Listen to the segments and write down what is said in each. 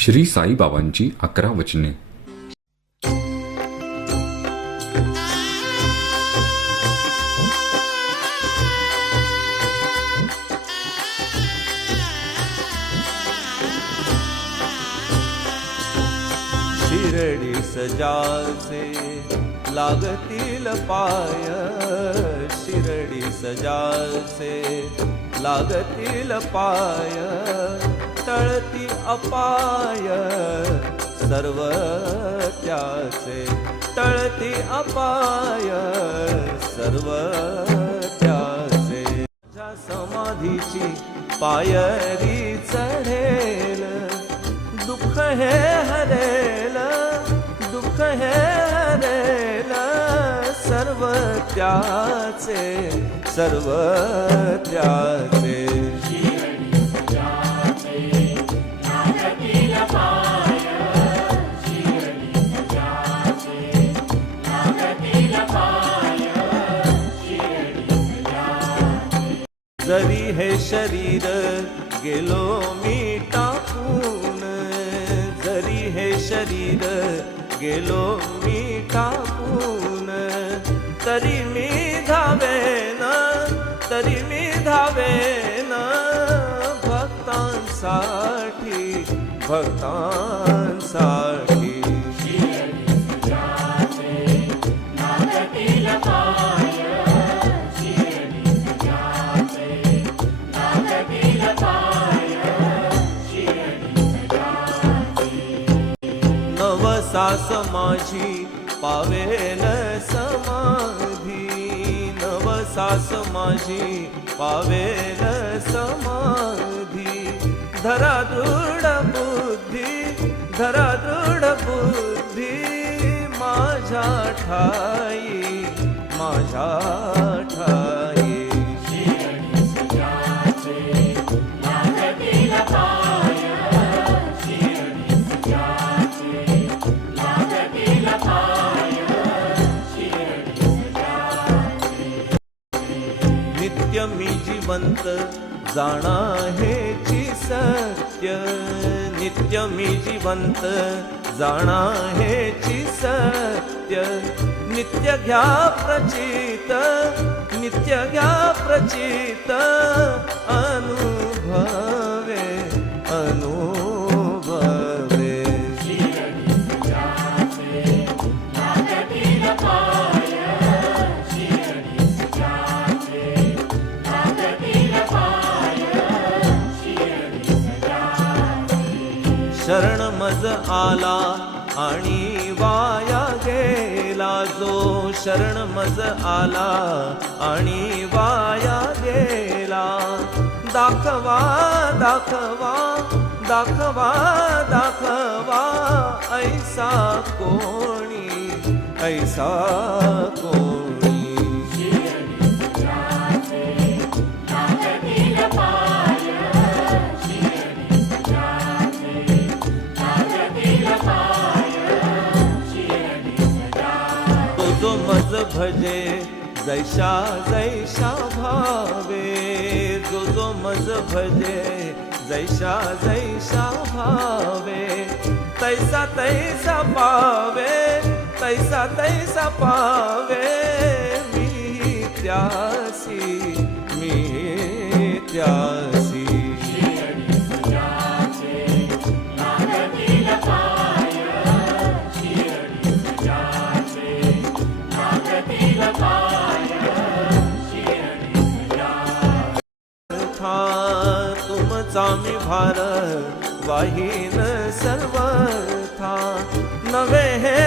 श्री साईबाबांची 11 वचने. शिरडी सजाचे लागतील पाय, शिरडी सजाचे लागतील पाय, टळती अपाय सर्व त्याचे, टळती अपाय सर्व त्याचे. माझ्या समाधीची पायरी चढेल, दुःख हे हरेल, दुःख हे हरेल सर्व त्याचे, सर्व त्याचे. जरी हे शरीर गेलो मी टाकून, जरी हे शरीर गेलो मी टाकून, तरी मी धावेन, तरी मी धावेन भक्तांसाठी, भक्तांसाठी. नवसास माझी पावेल समाधी, नवसास माझी पावेल समाधी. धरा दृढ बुद्धी, धरा दृढ बुद्धी माझ्या ठाई, माझ्या ठाई. नित्य मी जिवंत जाणा हेची सत्य, नित्य मी जिवंत जाणा हेची सत्य. नित्य घ्या प्रचित, नित्य घ्या प्रचित अनुभवे, अनुभवे. शरण मज आला आणि वाया गेला जो, शरण मज आला आणि वाया गेला. दाखवा दाखवा दाखवा दाखवा ऐसा कोणी, ऐसा कोणी. जो मज भजे जैशा जैशा भावे, जो जो मज भजे जैशा जैशा भावे. तैसा तैसा पावे, तैसा तैसा पावे मी त्यासी, मी त्यासी. तुमचा मी भार वाहीन सर्वथा, नवे हे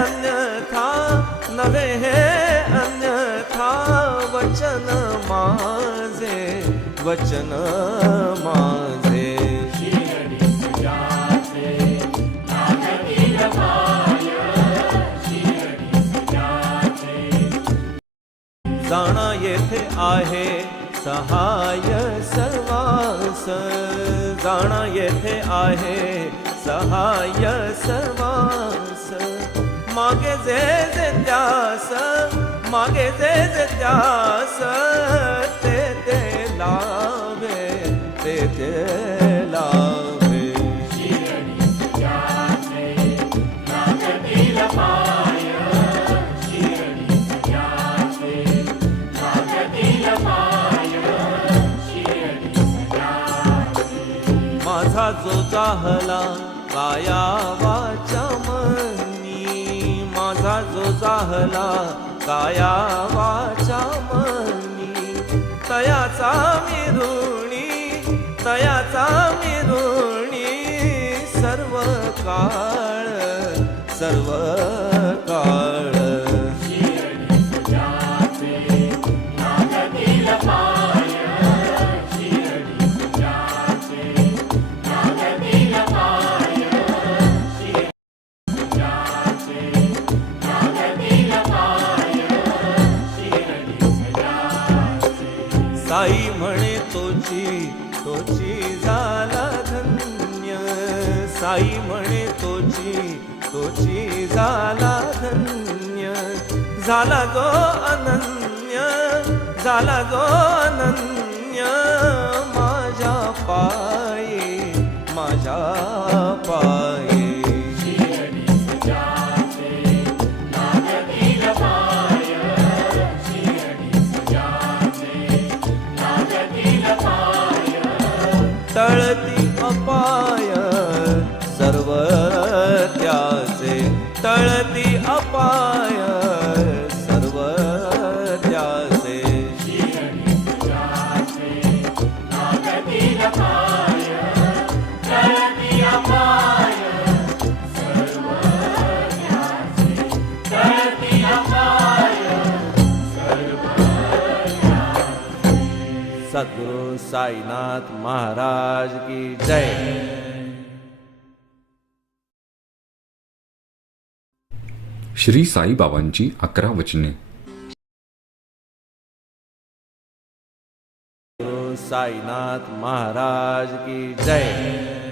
अन्यथा, नवे हे अन्यथा वचन माझे, वचन माझे. जाणा येथे आहे सहाय सर्वांस, जाणा येथे आहे सहाय सर्वांस. मागे जे जे त्यास, मागे जे जे त्यास ते ते लावे, ते ते लावे. माझा जो जाहला काया वाचा मनी, माझा जो जाहला काया वाचा मनी, तयाचा मिरुणी सर्व काळ सर्व काळ. साई म्हणे तोची झाला धन्य, साई म्हणे तोची झाला धन्य, झाला जो अनन्य माझ्या पायी माझ्या पायी. तळती अपाय सर्व त्याचे, तळती अपाय सर्व त्याचे. सद्गुरु साईनाथ महाराज की जय. श्री साईबाबांची 11 वचने. गुरु साईनाथ महाराज की जय.